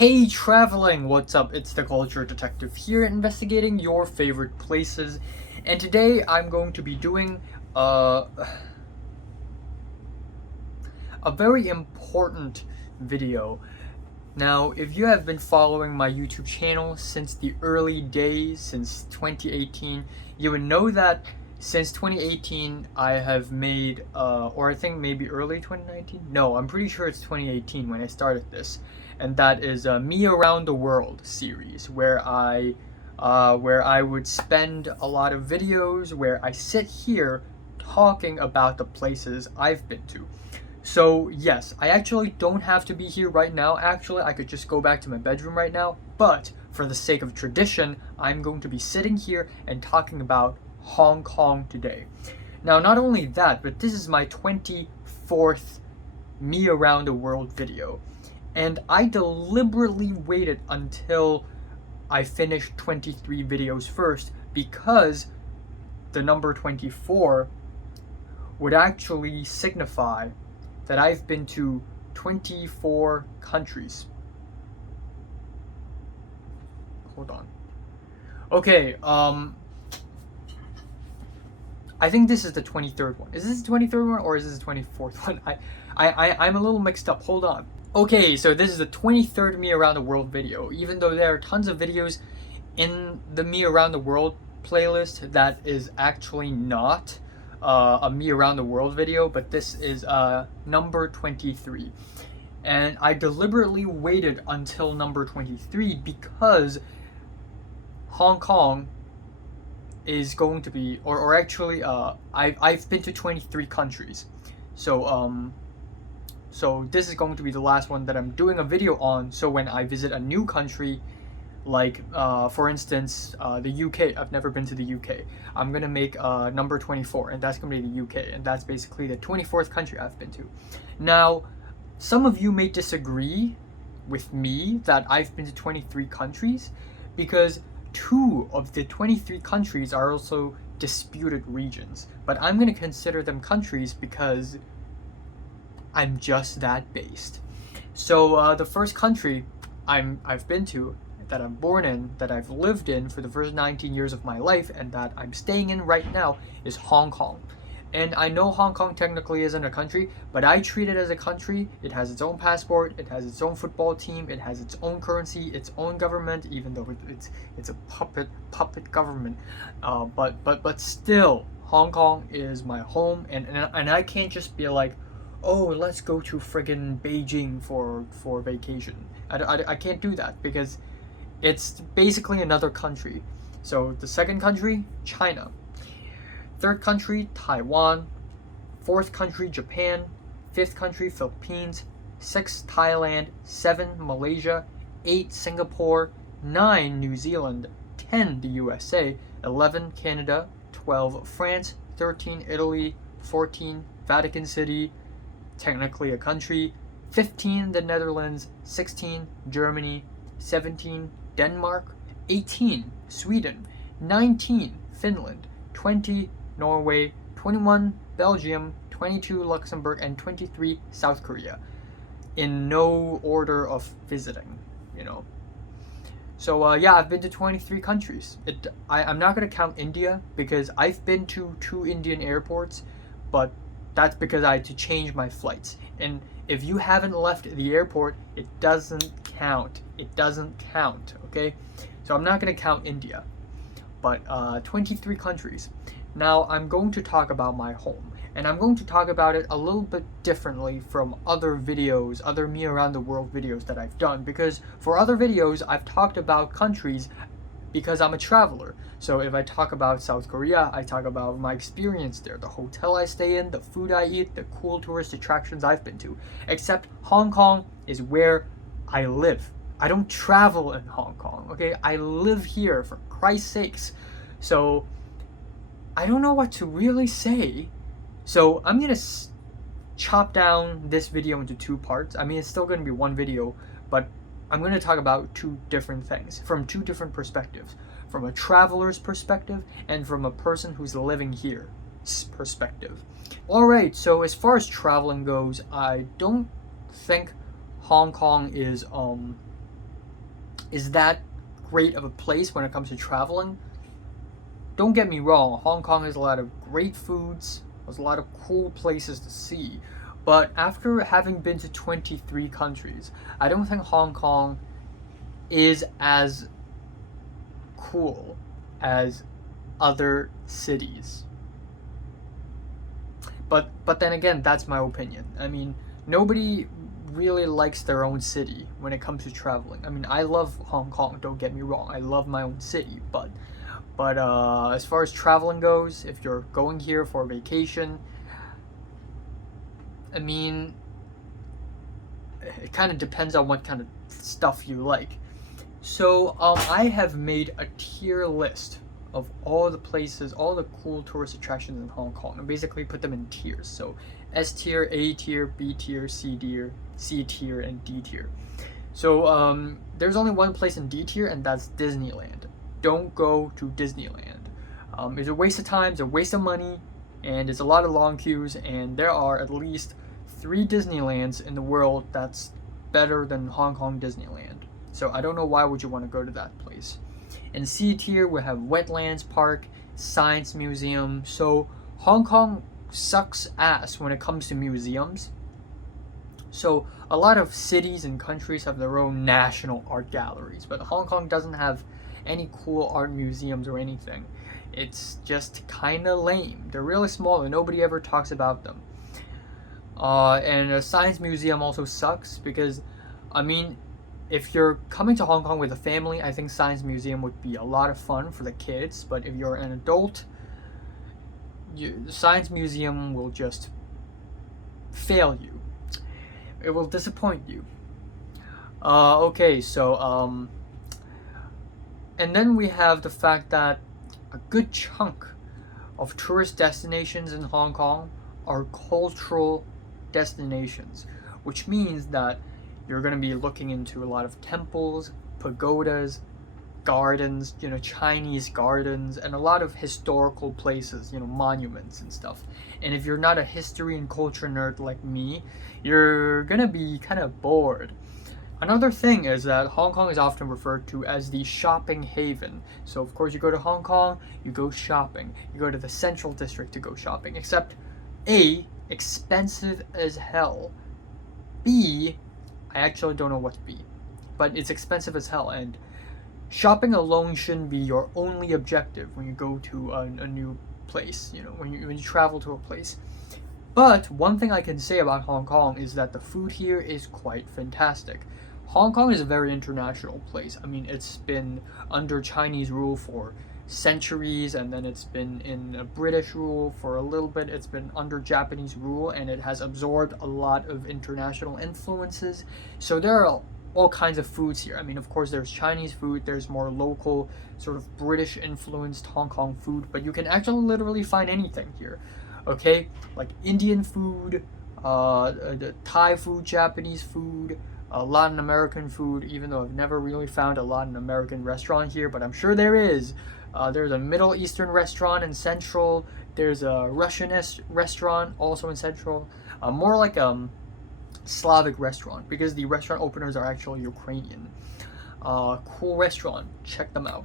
Hey traveling, what's up? It's the Culture Detective here, investigating your favorite places. And today I'm going to be doing a very important video. Now, if you have been following my YouTube channel since the early days, since 2018, you would know that since 2018 I have made, or I think maybe early 2019? No, I'm pretty sure it's 2018 when I started this. And that is a Me Around the World series, where I would spend a lot of videos where I sit here talking about the places I've been to. So yes, I actually don't have to be here right now. Actually, I could just go back to my bedroom right now, but for the sake of tradition, I'm going to be sitting here and talking about Hong Kong today. Now, not only that, but this is my 24th Me Around the World video. And I deliberately waited until I finished 23 videos first, because the number 24 would actually signify that I've been to 24 countries. Hold on. Okay, I think this is the 23rd one. Is this the 23rd one or is this the 24th one? I'm a little mixed up. Hold on. Okay, so this is the 23rd Me Around the World video. Even though there are tons of videos in the Me Around the World playlist that is actually not a Me Around the World video, but this is number 23. And I deliberately waited until number 23 because Hong Kong is going to be, or actually, I've been to 23 countries. So this is going to be the last one that I'm doing a video on. So when I visit a new country, like for instance the UK, I've never been to the UK, I'm gonna make number 24, and that's gonna be the UK, and that's basically the 24th country I've been to. Now, some of you may disagree with me that I've been to 23 countries, because 2 of the 23 countries are also disputed regions, but I'm gonna consider them countries because I'm just that based. So the first country I've been to, that I'm born in, that I've lived in for the first 19 years of my life, and that I'm staying in right now, is Hong Kong. And I know Hong Kong technically isn't a country, but I treat it as a country. It has its own passport, it has its own football team, it has its own currency, its own government, even though it's a puppet government. But still, Hong Kong is my home, and I can't just be like, oh, let's go to friggin' Beijing for vacation. I can't do that, because it's basically another country. So the second country, China. Third country, Taiwan. Fourth country, Japan. Fifth country, Philippines. 6, Thailand. 7, Malaysia. 8, Singapore. 9, New Zealand. 10, the USA. 11, Canada. 12, France. 13, Italy. 14, Vatican City, technically a country. 15, the Netherlands. 16, Germany. 17, Denmark. 18, Sweden. 19, Finland. 20, Norway. 21, Belgium. 22, Luxembourg. And 23, South Korea. In no order of visiting, you know. So yeah, I've been to 23 countries. I'm not going to count India, because I've been to 2 Indian airports, but that's because I had to change my flights. And if you haven't left the airport, it doesn't count. It doesn't count, okay? So I'm not going to count India, but 23 countries. Now I'm going to talk about my home, and I'm going to talk about it a little bit differently from other videos, other Me Around the World videos that I've done, because for other videos I've talked about countries because I'm a traveler. So if I talk about South Korea, I talk about my experience there, the hotel I stay in, the food I eat, the cool tourist attractions I've been to. Except Hong Kong is where I live. I don't travel in Hong Kong, okay? I live here, for Christ's sakes. So I don't know what to really say. So I'm gonna chop down this video into 2 parts. I mean, it's still gonna be one video, but I'm going to talk about 2 different things from 2 different perspectives. From a traveler's perspective and from a person who's living here's perspective. Alright, so as far as traveling goes, I don't think Hong Kong is is that great of a place when it comes to traveling. Don't get me wrong, Hong Kong has a lot of great foods, there's a lot of cool places to see. But after having been to 23 countries, I don't think Hong Kong is as cool as other cities. But then again, that's my opinion. I mean, nobody really likes their own city when it comes to traveling. I mean, I love Hong Kong, don't get me wrong. I love my own city, but as far as traveling goes, if you're going here for a vacation, I mean, it kind of depends on what kind of stuff you like. So I have made a tier list of all the places, all the cool tourist attractions in Hong Kong, and basically put them in tiers. So S tier, A tier, B tier, C tier, and D tier. So there's only one place in D tier, and that's Disneyland. Don't go to Disneyland. It's a waste of time, it's a waste of money, and it's a lot of long queues, and there are at least 3 Disneylands in the world that's better than Hong Kong Disneyland. So I don't know why would you want to go to that place. In C tier, we have Wetlands Park, Science Museum. So Hong Kong sucks ass when it comes to museums. So a lot of cities and countries have their own national art galleries, but Hong Kong doesn't have any cool art museums or anything. It's just kind of lame. They're really small and nobody ever talks about them. And a science museum also sucks because, I mean, if you're coming to Hong Kong with a family, I think Science Museum would be a lot of fun for the kids. But if you're an adult, the Science Museum will just fail you. It will disappoint you. Okay, so and then we have the fact that a good chunk of tourist destinations in Hong Kong are cultural destinations, which means that you're going to be looking into a lot of temples, pagodas, gardens, Chinese gardens, and a lot of historical places, monuments and stuff. And if you're not a history and culture nerd like me, you're going to be kind of bored. Another thing is that Hong Kong is often referred to as the shopping haven. So of course you go to Hong Kong, you go shopping. You go to the Central District to go shopping. Except A, expensive as hell. B, I actually don't know what's B, but it's expensive as hell, and shopping alone shouldn't be your only objective when you go to a new place, when you travel to a place. But one thing I can say about Hong Kong is that the food here is quite fantastic. Hong Kong is a very international place. I mean, it's been under Chinese rule for centuries, and then it's been in British rule for a little bit. It's been under Japanese rule, and it has absorbed a lot of international influences. So there are all kinds of foods here. I mean, of course, there's Chinese food, there's more local, sort of British influenced Hong Kong food, but you can actually literally find anything here. Okay, like Indian food, the Thai food, Japanese food, Latin American food, even though I've never really found a Latin American restaurant here, but I'm sure there is. There's a Middle Eastern restaurant in Central. There's a Russian restaurant also in Central. More like a Slavic restaurant, because the restaurant openers are actually Ukrainian. Cool restaurant, check them out.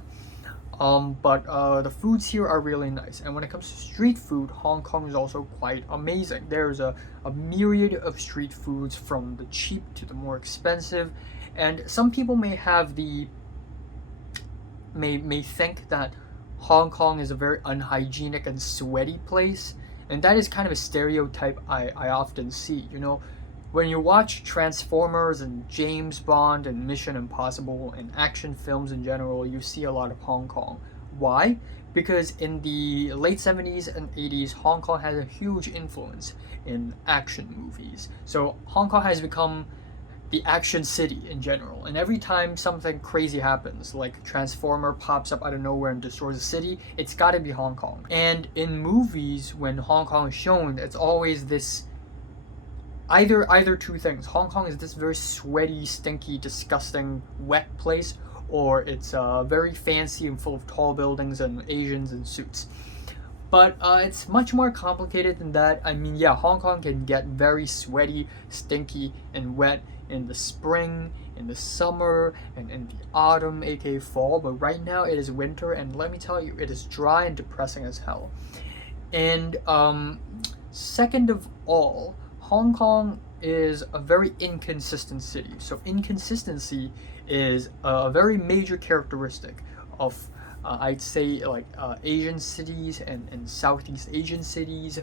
But the foods here are really nice. And when it comes to street food, Hong Kong is also quite amazing. There's a myriad of street foods, from the cheap to the more expensive. And some people may have may think that Hong Kong is a very unhygienic and sweaty place, and that is kind of a stereotype I often see. When you watch Transformers and James Bond and Mission Impossible and action films in general, you see a lot of Hong Kong. Why? Because in the late 70s and 80s, Hong Kong had a huge influence in action movies. So Hong Kong has become the action city in general, and every time something crazy happens, like Transformer pops up out of nowhere and destroys a city, it's gotta be Hong Kong. And in movies, when Hong Kong is shown, it's always this either two things. Hong Kong is this very sweaty, stinky, disgusting, wet place, or it's very fancy and full of tall buildings and Asians in suits. But it's much more complicated than that. I mean, yeah, Hong Kong can get very sweaty, stinky, and wet. in the spring, in the summer, and in the autumn, aka fall. But right now it is winter, and let me tell you, it is dry and depressing as hell. And second of all, Hong Kong is a very inconsistent city. So inconsistency is a very major characteristic of I'd say like Asian cities and Southeast Asian cities.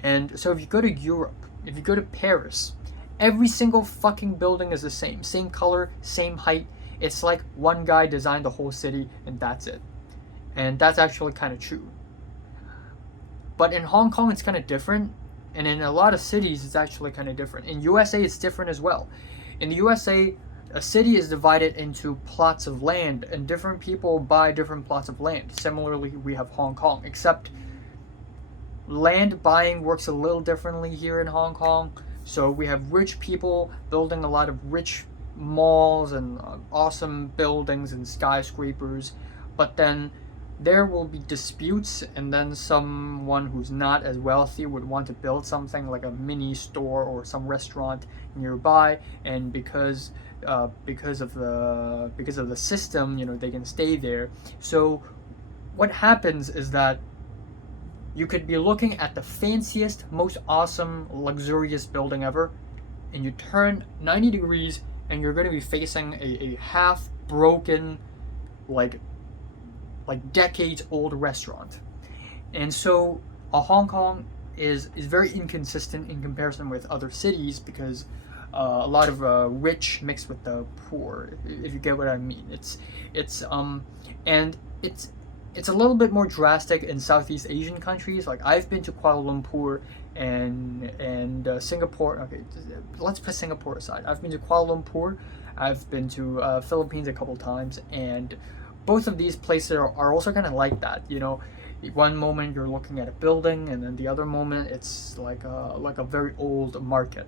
And so if you go to Europe, if you go to Paris, every single fucking building is the same color, same height. It's like one guy designed the whole city and that's it. And that's actually kind of true. But in Hong Kong, it's kind of different. And in a lot of cities, it's actually kind of different. In USA, it's different as well. In the USA, a city is divided into plots of land, and different people buy different plots of land. Similarly, we have Hong Kong, except land buying works a little differently here in Hong Kong. So we have rich people building a lot of rich malls and awesome buildings and skyscrapers, but then there will be disputes, and then someone who's not as wealthy would want to build something like a mini store or some restaurant nearby, and because of the system, you know, they can stay there. So what happens is that you could be looking at the fanciest, most awesome, luxurious building ever, and you turn 90 degrees and you're going to be facing a half broken, like decades old restaurant. And so Hong Kong is very inconsistent in comparison with other cities, because a lot of rich mixed with the poor, if you get what I mean. It's a little bit more drastic in Southeast Asian countries. Like I've been to Kuala Lumpur and Singapore. Okay, let's put Singapore aside. I've been to Kuala Lumpur. I've been to Philippines a couple times, and both of these places are also kind of like that. You know, one moment you're looking at a building, and then the other moment it's like a very old market.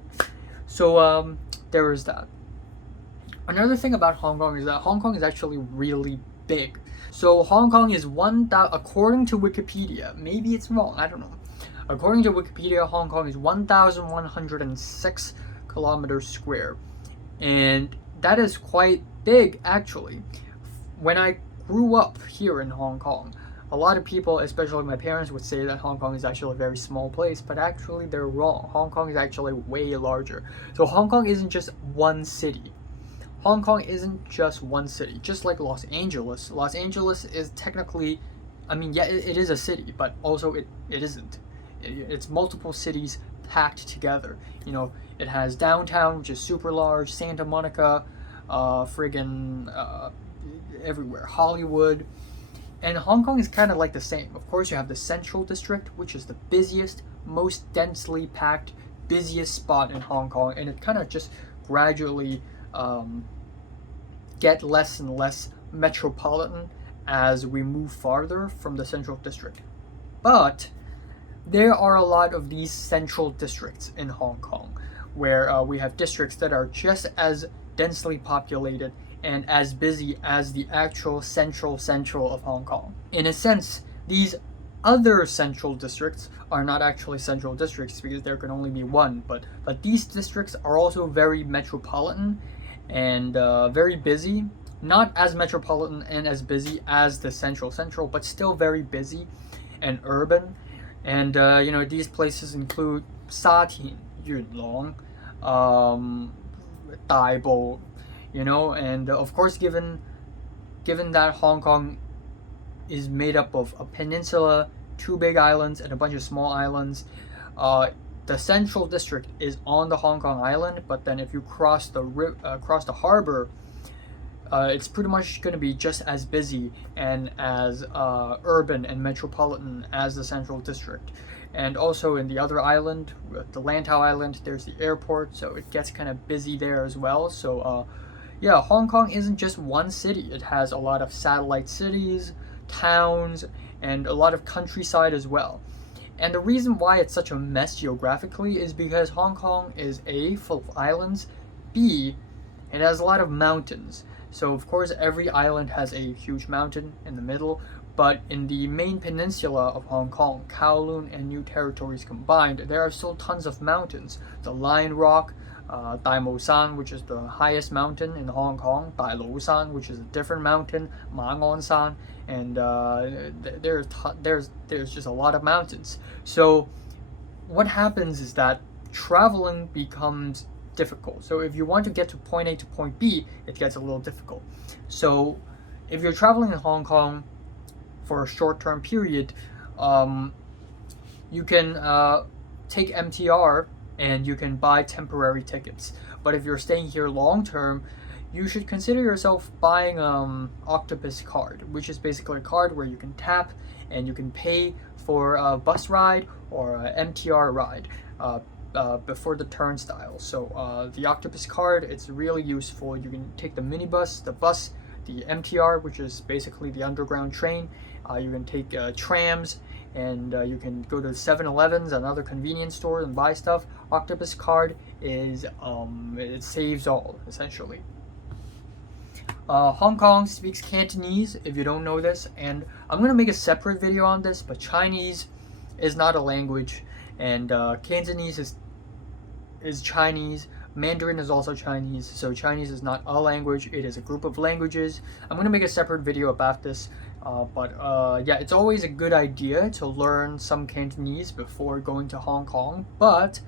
So there is that. Another thing about Hong Kong is that Hong Kong is actually really big. So Hong Kong is according to Wikipedia, maybe it's wrong, I don't know. According to Wikipedia, Hong Kong is 1,106 kilometers square, and that is quite big actually. When I grew up here in Hong Kong, a lot of people, especially my parents, would say that Hong Kong is actually a very small place, but actually they're wrong. Hong Kong is actually way larger. So Hong Kong isn't just one city. Hong Kong isn't just one city, just like Los Angeles. Los Angeles is technically, I mean, yeah, it is a city, but also it isn't. It's multiple cities packed together. You know, it has downtown, which is super large, Santa Monica, everywhere, Hollywood. And Hong Kong is kind of like the same. Of course, you have the Central District, which is the busiest, most densely packed, busiest spot in Hong Kong, and it kind of just gradually get less and less metropolitan as we move farther from the Central District. But there are a lot of these central districts in Hong Kong, where we have districts that are just as densely populated and as busy as the actual central of Hong Kong. In a sense, these other central districts are not actually central districts because there can only be one, but these districts are also very metropolitan and very busy. Not as metropolitan and as busy as the central, but still very busy and urban. And you know, these places include Sa Tin, Yuen Long, Tai Po, you know, and of course, given that Hong Kong is made up of a peninsula, 2 big islands, and a bunch of small islands, the Central District is on the Hong Kong island. But then, if you cross the harbor, it's pretty much going to be just as busy and as urban and metropolitan as the Central District. And also in the other island, the Lantau Island, there's the airport, so it gets kind of busy there as well. So yeah, Hong Kong isn't just one city. It has a lot of satellite cities, towns, and a lot of countryside as well. And the reason why it's such a mess geographically is because Hong Kong is A, full of islands, B, it has a lot of mountains. So of course every island has a huge mountain in the middle, but in the main peninsula of Hong Kong, Kowloon and New Territories combined, there are still tons of mountains. The Lion Rock, Daimosan, which is the highest mountain in Hong Kong, Dailusan, which is a different mountain, Mangonshan, and there's just a lot of mountains. So what happens is that traveling becomes difficult. So if you want to get to point A to point B, it gets a little difficult. So if you're traveling in Hong Kong for a short-term period, you can take MTR and you can buy temporary tickets. But if you're staying here long-term, you should consider yourself buying Octopus Card, which is basically a card where you can tap and you can pay for a bus ride or a MTR ride before the turnstile. So the Octopus Card, it's really useful. You can take the minibus, the bus, the MTR, which is basically the underground train. You can take trams, and you can go to 7-Elevens and other convenience stores and buy stuff. Octopus Card is it saves all, essentially. Hong Kong speaks Cantonese, if you don't know this, and I'm gonna make a separate video on this, but Chinese is not a language, and Cantonese is Chinese. Mandarin is also Chinese, so Chinese is not a language, it is a group of languages. I'm gonna make a separate video about this, but yeah, it's always a good idea to learn some Cantonese before going to Hong Kong, but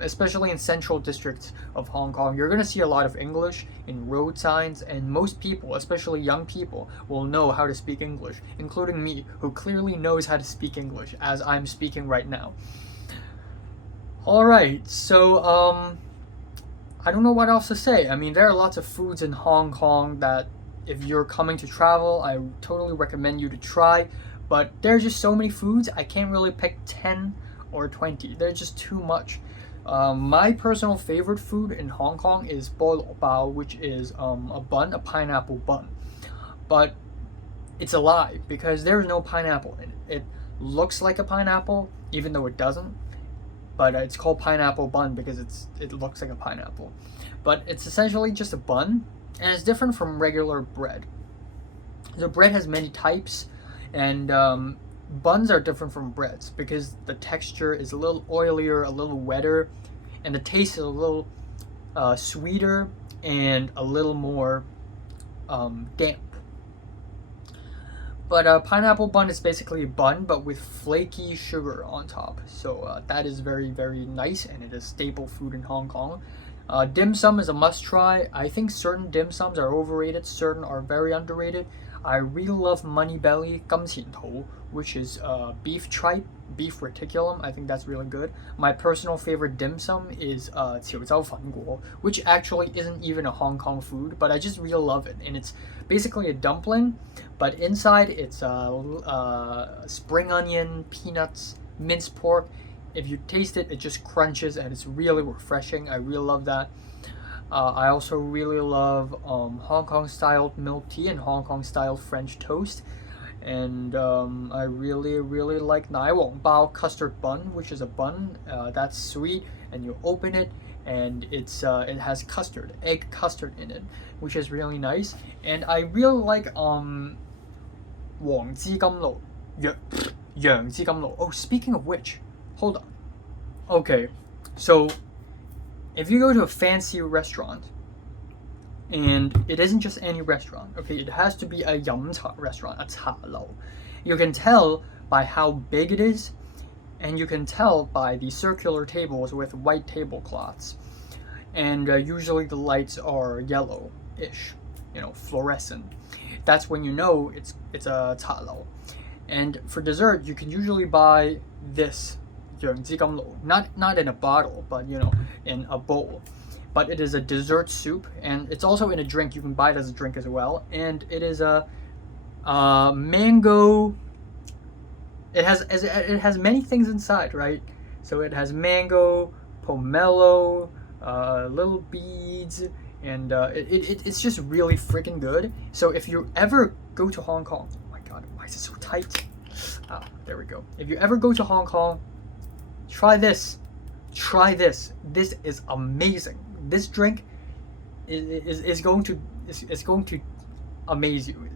especially in central districts of Hong Kong, you're gonna see a lot of English in road signs, and most people, especially young people, will know how to speak English, including me, who clearly knows how to speak English as I'm speaking right now. Alright, so I don't know what else to say. I mean, there are lots of foods in Hong Kong that if you're coming to travel, I totally recommend you to try, but there's just so many foods, I can't really pick 10 or 20. There's just too much. My personal favorite food in Hong Kong is bo lo bao, which is a bun, a pineapple bun. But it's a lie because there's no pineapple in it. It looks like a pineapple, even though it doesn't. But it's called pineapple bun because it looks like a pineapple. But it's essentially just a bun, and it's different from regular bread. The bread has many types, and buns are different from breads because the texture is a little oilier, a little wetter, and the taste is a little sweeter and a little more damp. But pineapple bun is basically a bun, but with flaky sugar on top. So that is very, very nice, and it is staple food in Hong Kong. Dim sum is a must-try. I think certain dim sums are overrated, certain are very underrated. I really love Money Belly Gam Qian Tou, which is beef tripe, beef reticulum. I think that's really good. My personal favorite dim sum is Qiu Zhao Fan Guo, which actually isn't even a Hong Kong food, but I just really love it. And it's basically a dumpling, but inside it's spring onion, peanuts, minced pork. If you taste it, it just crunches and it's really refreshing. I really love that. I also really love Hong Kong style milk tea and Hong Kong style French toast. And I really, really like Nai Wong Bao custard bun, which is a bun that's sweet, and you open it and it has custard, egg custard in it, which is really nice. And I really like Wang Ji Gam Lo, Yang Ji Gam Lo. Oh, speaking of which, hold on. Okay, so if you go to a fancy restaurant, and it isn't just any restaurant, okay, it has to be a yamcha restaurant, a cha lo. You can tell by how big it is, and you can tell by the circular tables with white tablecloths. And usually the lights are yellow-ish, you know, fluorescent. That's when you know it's a cha lo. And for dessert, you can usually buy this not in a bottle, but you know, in a bowl. But it is a dessert soup, and it's also in a drink. You can buy it as a drink as well. And it is a mango. It has many things inside, right? So it has mango, pomelo, little beads, and it's just really freaking good. So if you ever go to Hong Kong, oh my god, why is it so tight? There we go. If you ever go to Hong Kong, try this. Try this. This is amazing. This drink is going to amaze you.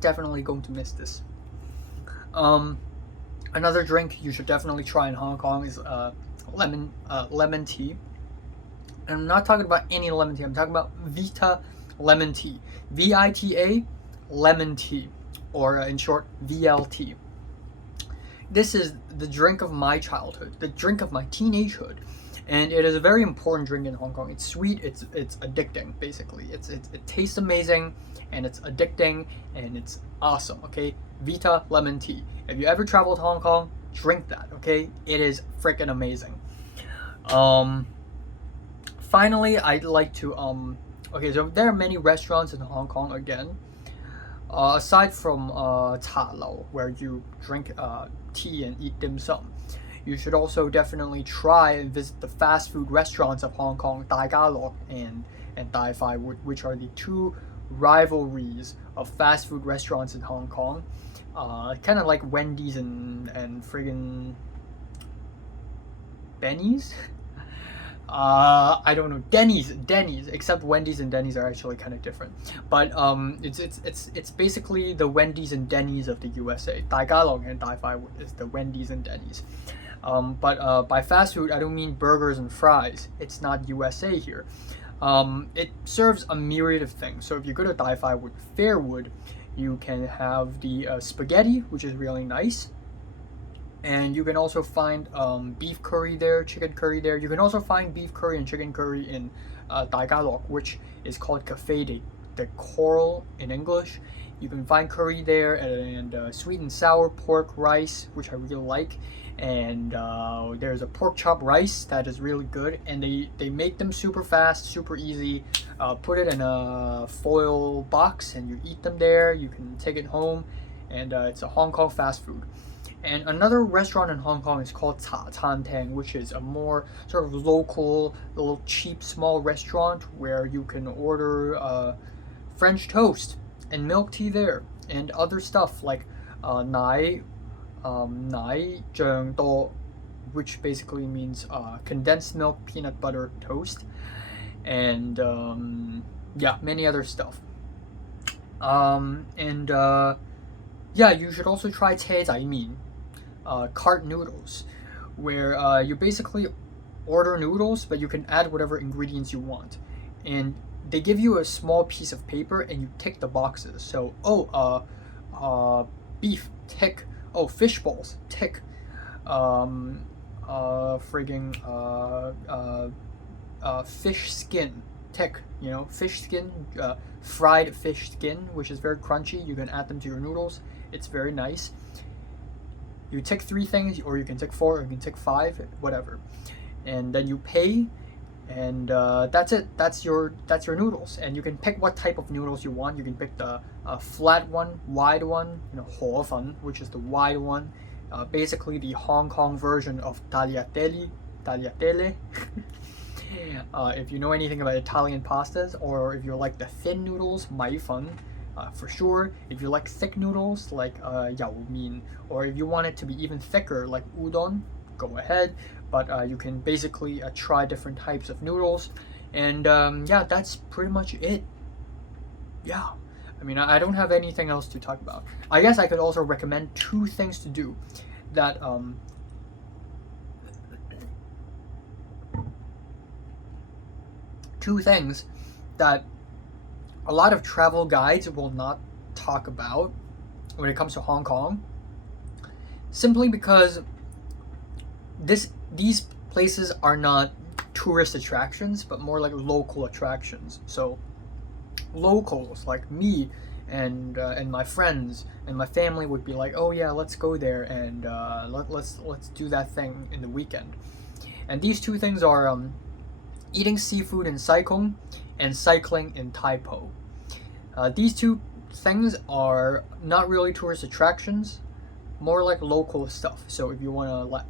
definitely going to miss this. Another drink you should definitely try in Hong Kong is lemon tea. And I'm not talking about any lemon tea. I'm talking about Vita lemon tea. VITA lemon tea, or in short, VLT. This is the drink of my childhood, the drink of my teenagehood, and it is a very important drink in Hong Kong. It's sweet, it's addicting. Basically, it tastes amazing, and it's addicting, and it's awesome. Okay, Vita lemon tea. If you ever travel to Hong Kong, drink that. Okay, it is freaking amazing. Finally, I'd like to okay, so there are many restaurants in Hong Kong again. Aside from cha lau, where you drink tea and eat dim sum, you should also definitely try and visit the fast food restaurants of Hong Kong, Dai Ga Lok and Dai Fai, which are the two rivalries of fast food restaurants in Hong Kong. Kind of like Wendy's and friggin' Benny's. I don't know, Denny's, except Wendy's and Denny's are actually kind of different. But it's basically the Wendy's and Denny's of the USA. Dai Ga Lok and Dai Fai is the Wendy's and Denny's. But by fast food, I don't mean burgers and fries. It's not USA here. It serves a myriad of things. So if you go to Dai Fai with Fairwood, you can have the spaghetti, which is really nice. And you can also find beef curry there, chicken curry there. You can also find beef curry and chicken curry in Dai Ga Lok, which is called Cafe de Coral in English. You can find curry there, and sweet and sour pork rice, which I really like. And there's a pork chop rice that is really good. And they make them super fast, super easy. Put it in a foil box and you eat them there. You can take it home. And it's a Hong Kong fast food. And another restaurant in Hong Kong is called Cha Chan Teng, which is a more sort of local, little cheap, small restaurant where you can order French toast and milk tea there, and other stuff like nai zheng do, which basically means condensed milk peanut butter toast, and yeah, many other stuff. Yeah, you should also try cai zai min, cart noodles, where you basically order noodles, but you can add whatever ingredients you want, and they give you a small piece of paper and you tick the boxes. So beef, tick. Fish balls, tick. Fish skin, tick. You know, fish skin, fried fish skin, which is very crunchy. You can add them to your noodles. It's very nice. You tick 3 things, or you can tick 4, or you can tick 5, whatever. And then you pay, and that's it. That's your noodles. And you can pick what type of noodles you want. You can pick the flat one, wide one, Ho Fan, which is the wide one. Basically the Hong Kong version of tagliatelle. If you know anything about Italian pastas, or if you like the thin noodles, mai fan, for sure. If you like thick noodles, like yao min, or if you want it to be even thicker, like udon, go ahead. But you can basically try different types of noodles, and yeah, that's pretty much it. Yeah, I mean, I don't have anything else to talk about. I guess I could also recommend 2 things to do that 2 things that a lot of travel guides will not talk about when it comes to Hong Kong, simply because these places are not tourist attractions, but more like local attractions. So locals like me and my friends and my family would be like, oh yeah, let's go there, and let's do that thing in the weekend. And these 2 things are eating seafood in Sai Kung and cycling in Tai Po. These 2 things are not really tourist attractions, more like local stuff. So if you want to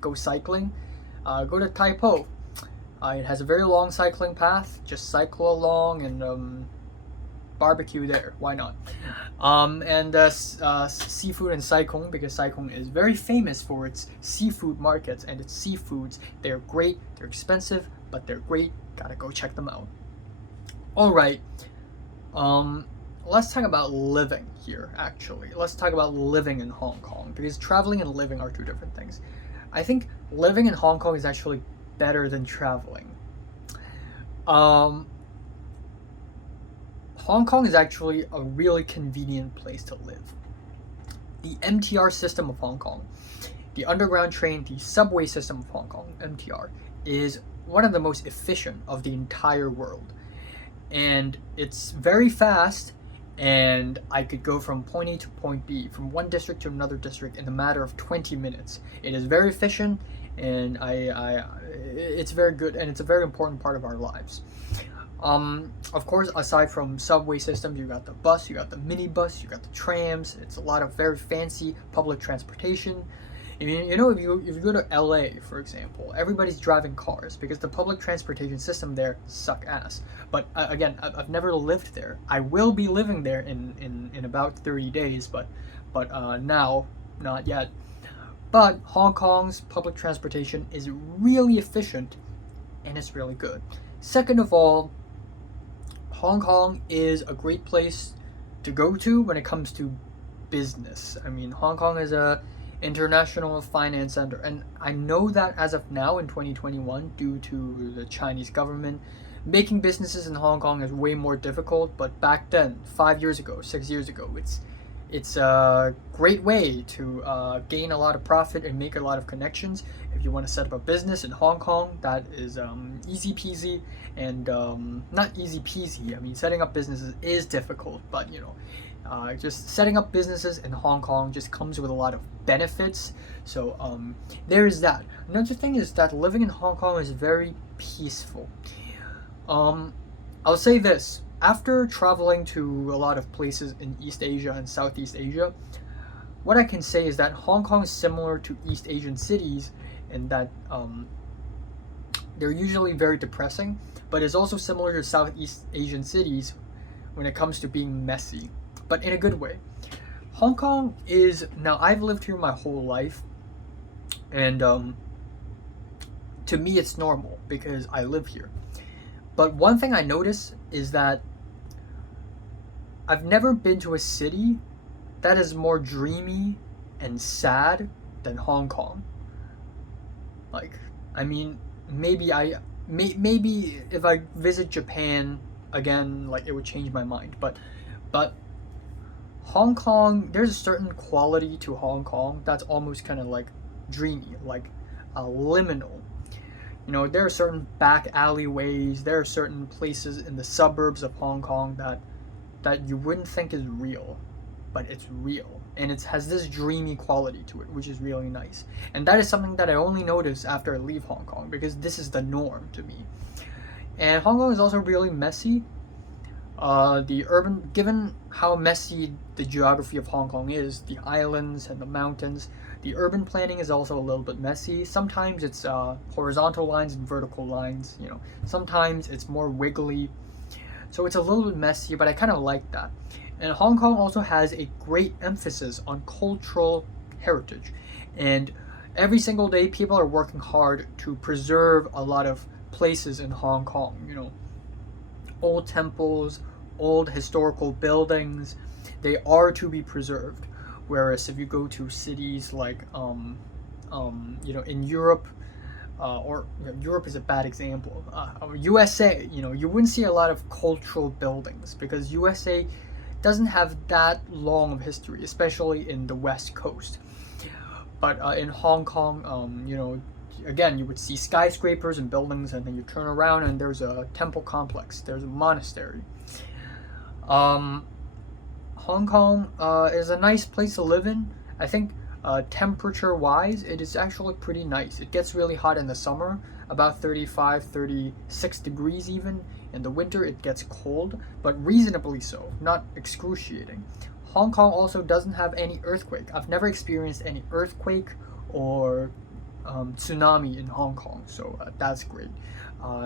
go cycling, go to Tai Po. It has a very long cycling path. Just cycle along and barbecue there. Why not? Seafood in Sai Kung, because Sai Kung is very famous for its seafood markets and its seafoods. They're great. They're expensive, but they're great. Gotta go check them out. All right. let's talk about living here, actually. Let's talk about living in Hong Kong, because traveling and living are two different things. I think living in Hong Kong is actually better than traveling. Um, Hong Kong is actually a really convenient place to live. The MTR system of Hong Kong, the underground train, the subway system of Hong Kong, MTR, is one of the most efficient of the entire world. And it's very fast, and I could go from point A to point B, from one district to another district in a matter of 20 minutes. It is very efficient, and it's very good, and it's a very important part of our lives. Of course, aside from subway systems, you got the bus, you got the minibus, you got the trams. It's a lot of very fancy public transportation. You know, if you go to LA, for example, everybody's driving cars because the public transportation system there suck ass. But again, I've never lived there. I will be living there in about 30 days, but now, not yet. But Hong Kong's public transportation is really efficient, and it's really good. Second of all, Hong Kong is a great place to go to when it comes to business. I mean, Hong Kong is a international finance center, and I know that as of now in 2021, due to the Chinese government, making businesses in Hong Kong is way more difficult. But back then, 5 years ago, 6 years ago, it's a great way to gain a lot of profit and make a lot of connections. If you want to set up a business in Hong Kong, that is easy peasy, and not easy peasy. I mean, setting up businesses is difficult, but you know, just setting up businesses in Hong Kong just comes with a lot of benefits. So there is that. Another thing is that living in Hong Kong is very peaceful. I'll say this. After traveling to a lot of places in East Asia and Southeast Asia, what I can say is that Hong Kong is similar to East Asian cities in that they're usually very depressing, but it's also similar to Southeast Asian cities when it comes to being messy, but in a good way. Hong Kong is, now I've lived here my whole life, and to me it's normal because I live here. But one thing I notice is that I've never been to a city that is more dreamy and sad than Hong Kong. Like, I mean, maybe if I visit Japan again, like, it would change my mind. But Hong Kong, there's a certain quality to Hong Kong that's almost kind of like dreamy, like liminal. You know, there are certain back alleyways, there are certain places in the suburbs of Hong Kong that you wouldn't think is real, but it's real. And it has this dreamy quality to it, which is really nice. And that is something that I only notice after I leave Hong Kong, because this is the norm to me. And Hong Kong is also really messy. Given how messy the geography of Hong Kong is, the islands and the mountains, the urban planning is also a little bit messy. Sometimes it's horizontal lines and vertical lines, you know. Sometimes it's more wiggly. So it's a little bit messy, but I kind of like that. And Hong Kong also has a great emphasis on cultural heritage. And every single day, people are working hard to preserve a lot of places in Hong Kong, you know. Old temples, old historical buildings, they are to be preserved. Whereas if you go to cities like, you know, in Europe, or you know, Europe is a bad example. USA, you know, you wouldn't see a lot of cultural buildings because USA doesn't have that long of history, especially in the West Coast. But in Hong Kong, you know, again, you would see skyscrapers and buildings, and then you turn around and there's a temple complex, there's a monastery. Hong Kong is a nice place to live in. I think temperature wise, it is actually pretty nice. It gets really hot in the summer, about 35, 36 degrees even. In the winter, it gets cold, but reasonably so, not excruciating. Hong Kong also doesn't have any earthquake. I've never experienced any earthquake or tsunami in Hong Kong, so that's great.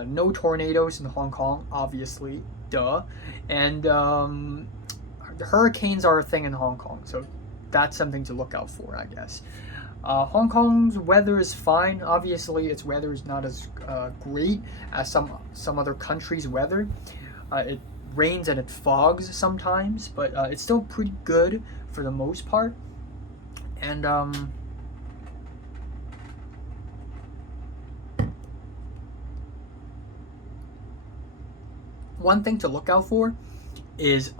No tornadoes in Hong Kong, obviously, duh. And hurricanes are a thing in Hong Kong, so that's something to look out for, I guess. Hong Kong's weather is fine. Obviously, its weather is not as great as some other countries' weather. rains and it fogs sometimes, but it's still pretty good for the most part. And one thing to look out for is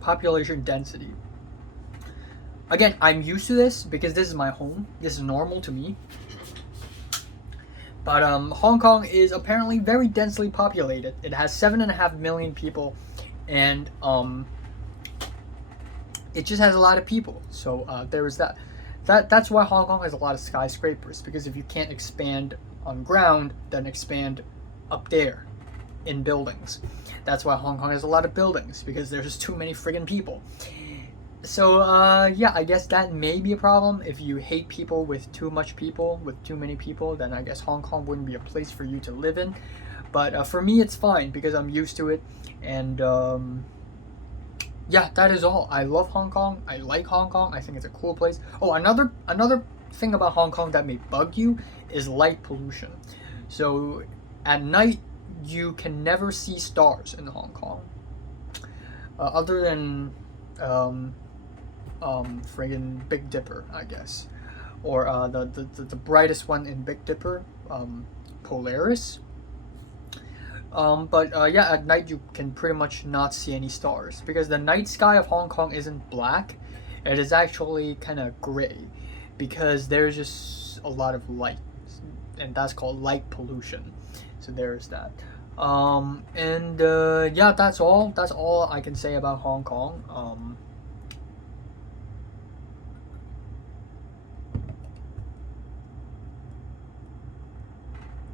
population density. Again, I'm used to this because this is my home. This is normal to me. But Hong Kong is apparently very densely populated. It has 7.5 million people, and it just has a lot of people. So there is that. That's why Hong Kong has a lot of skyscrapers, because if you can't expand on ground, then expand up there in buildings. That's why Hong Kong has a lot of buildings, because there's too many friggin' people. So yeah, I guess that may be a problem. If you hate people with too much people, with too many people, then I guess Hong Kong wouldn't be a place for you to live in. But for me, it's fine because I'm used to it. And yeah, that is all. I love Hong Kong. I like Hong Kong. I think it's a cool place. Oh, another thing about Hong Kong that may bug you is light pollution. So at night, you can never see stars in Hong Kong, other than friggin' Big Dipper, I guess, or the brightest one in Big Dipper, Polaris. But yeah, at night you can pretty much not see any stars because the night sky of Hong Kong isn't black. It is actually kind of gray because there's just a lot of light, and that's called light pollution. So there's that. And yeah, that's all I can say about Hong Kong.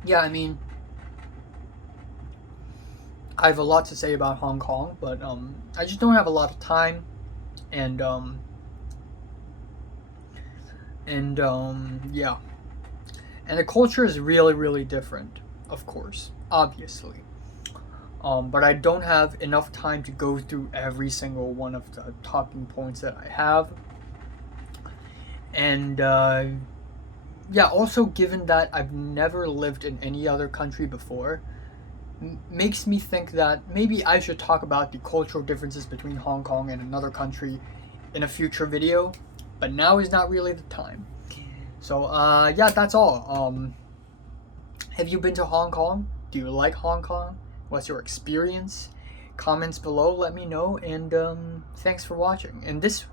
Yeah, I mean, I have a lot to say about Hong Kong, but I just don't have a lot of time, and yeah, and the culture is really, really different, of course, obviously. But I don't have enough time to go through every single one of the talking points that I have, and yeah, also given that I've never lived in any other country before, makes me think that maybe I should talk about the cultural differences between Hong Kong and another country in a future video, but now is not really the time. So yeah, that's all. Have you been to Hong Kong? Do you like Hong Kong? What's your experience? Comments below, let me know, and thanks for watching. And this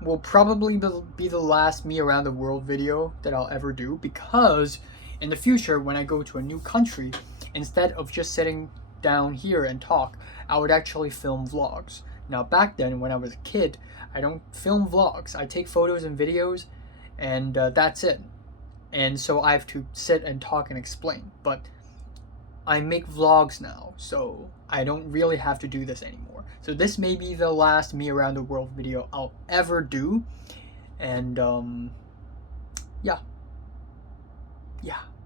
will probably be the last me around the world video that I'll ever do, because in the future when I go to a new country, instead of just sitting down here and talk, I would actually film vlogs. Now back then when I was a kid, I don't film vlogs. I take photos and videos, and that's it. And so I have to sit and talk and explain. But I make vlogs now, so I don't really have to do this anymore. So this may be the last me around the world video I'll ever do. And yeah.